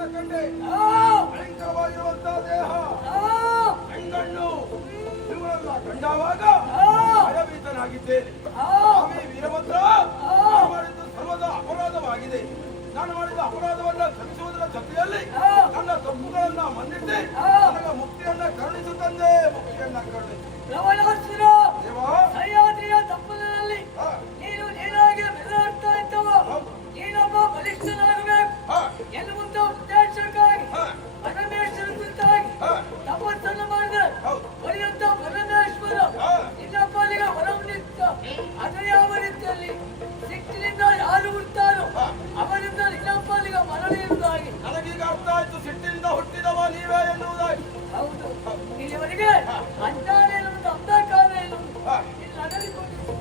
ಭೀಕರಾಕೃತಿಯನ್ನ ಕಂಡೆ ಭಯಂಕರವಾಗಿರುವಂತಹ ದೇಹ. ಕಣ್ಗಣ್ಣು ಇವುಗಳನ್ನ ಕಂಡಾವಾಗ ಭಯಭೀತನಾಗಿದ್ದೇನೆ ಸ್ವಾಮಿ ವೀರಭದ್ರ ನಾನು ಮಾಡಿದ್ದು ಸರ್ವದ ಅಪರಾಧವಾಗಿದೆ. ನಾನು ಮಾಡಿದ ಅಪರಾಧವನ್ನ ಕ್ಷಮಿಸುವುದರ ಜೊತೆಯಲ್ಲಿ ನನ್ನ ತಪ್ಪುಗಳನ್ನ ಮನ್ನಿಸಿ ನನಗೆ ಮುಕ್ತಿಯನ್ನ ಕರುಣಿಸು ತಂದೆ. ಮುಕ್ತಿಯನ್ನ ಕರುಣಿಸು. ಸಹ್ಯಾದ್ರಿಯ ತಪ್ಪಲಿನಲ್ಲಿ ಆ, ನೀನು ನೀನಾಗಿ ಇದ್ದವ. ನೀನೊಬ್ಬ ಬಲಿಷ್ಠನಾಗಬೇಕು ಹುಟ್ಟಿದವ ನೀವೇ ಎನ್ನುವುದಾಗಿ ಹೌದು ಎನ್ನುವುದು ಆ, ಇಲ್ಲಿ ಅಡಗಿಕೊಂಡಿತು.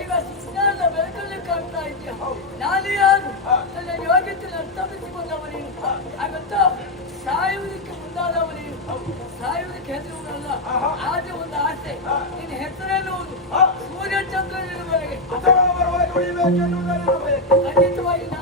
ಈಗ ಸುಜ್ಞಾನದ ಬೆಳಕಲ್ಲಿ ಕಾಣ್ತಾ ಇದೆಯಾ ನಾನು ಯಾರು ನನ್ನ ಯೋಗ್ಯತೆ ಅರ್ಥಮಿಸಿಕೊಂಡವನೇನು ಹಾಗಂತ ಸಾಯುವುದಕ್ಕೆ ಮುಂದಾದವನೇನು ಸಾಯುವುದಕ್ಕೆ ಹೆದರುವುದಲ್ಲ ಆದ್ರೆ ಒಂದು ಆಸೆ ನಿನ್ನ ಹೆಸರೆನ್ನುವುದು ಸೂರ್ಯ ಚಂದ್ರನಿರುವವರೆಗೆ. ಖಂಡಿತವಾಗಿ ನಿನ್ನ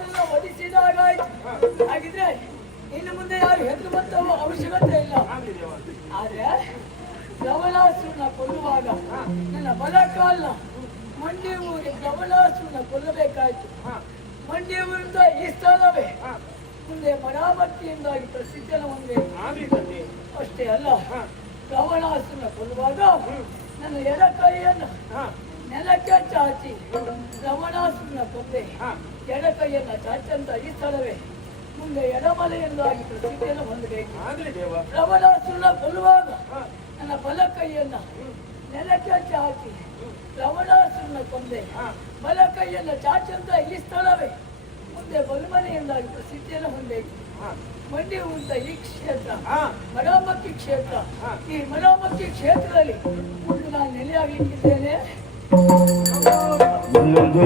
ಆತನ ವಧಿಸಿದಾಗ ಆಯ್ತು. ಹಾಗಿದ್ರೆ ಇನ್ನು ಮುಂದೆ ಯಾರು ಹೆದ್ದು ಬಂತವೋ ಅವಶ್ಯಕತೆ ಇಲ್ಲ. ಆದ್ರೆ ಗಮನಾಸುರನ ಕೊಲ್ಲುವಾಗ ನನ್ನ ಬಲಕಾಲ ಮಂಡಿ ಊರಿಗೆ ಗಮನಾಸುರನ ಕೊಲ್ಲಬೇಕಾಯ್ತು. ಮಂಡ್ಯ ಊರಿಂದ ಈ ಸ್ಥಾನವೇ ಮುಂದೆ ಮರಾಮತಿಯಿಂದಾಗಿ ಪ್ರಸಿದ್ಧನ ಒಂದೇ ಅಷ್ಟೇ ಅಲ್ಲ ರಾವಣಾಸುರನ ಕೊಲ್ಲುವಾಗ ನನ್ನ ಎಡ ಕೈಯನ್ನ ನೆಲಕ್ಕೆ ಚಾಚಿ ರಮಣಾಸುರನ ಕೊಂದೆ ಹಾ. ಕೈಯನ್ನ ಚಾಚಂತ ಈ ಸ್ಥಳವೇ. ಮುಂದೆ ಎಡಮಲೆಯಿಂದಾಗಿ ಪ್ರಸಿದ್ಧಿಯನ್ನು ಹೊಂದಬೇಕು. ರಮಣಾಸುರನ ಕೊಲ್ಲುವಾಗ ನನ್ನ ಬಲ ಕೈಯನ್ನ ನೆಲಕ್ಕೆ ಚಾಚಿ ರಮಣಾಸುರನ ಕೊಂದೆ ಬಲ ಕೈಯನ್ನ ಚಾಚಂತ ಈ ಸ್ಥಳವೇ. ಮುಂದೆ ಬಲಮನೆಯಿಂದಾಗಿ ಪ್ರಸಿದ್ಧಿಯನ್ನು ಹೊಂದಬೇಕು. ಮಂಡಿ ಉಂಟ ಈ ಕ್ಷೇತ್ರ. ಮರಾಮಕ್ಕಿ ಕ್ಷೇತ್ರ. ಈ ಮರಾಮಕ್ಕಿ ಕ್ಷೇತ್ರದಲ್ಲಿ ಮುಂದೆ ನಾನು ನೆಲೆಯಾಗಲಿಕ್ಕಿದ್ದೇನೆ. Lundule.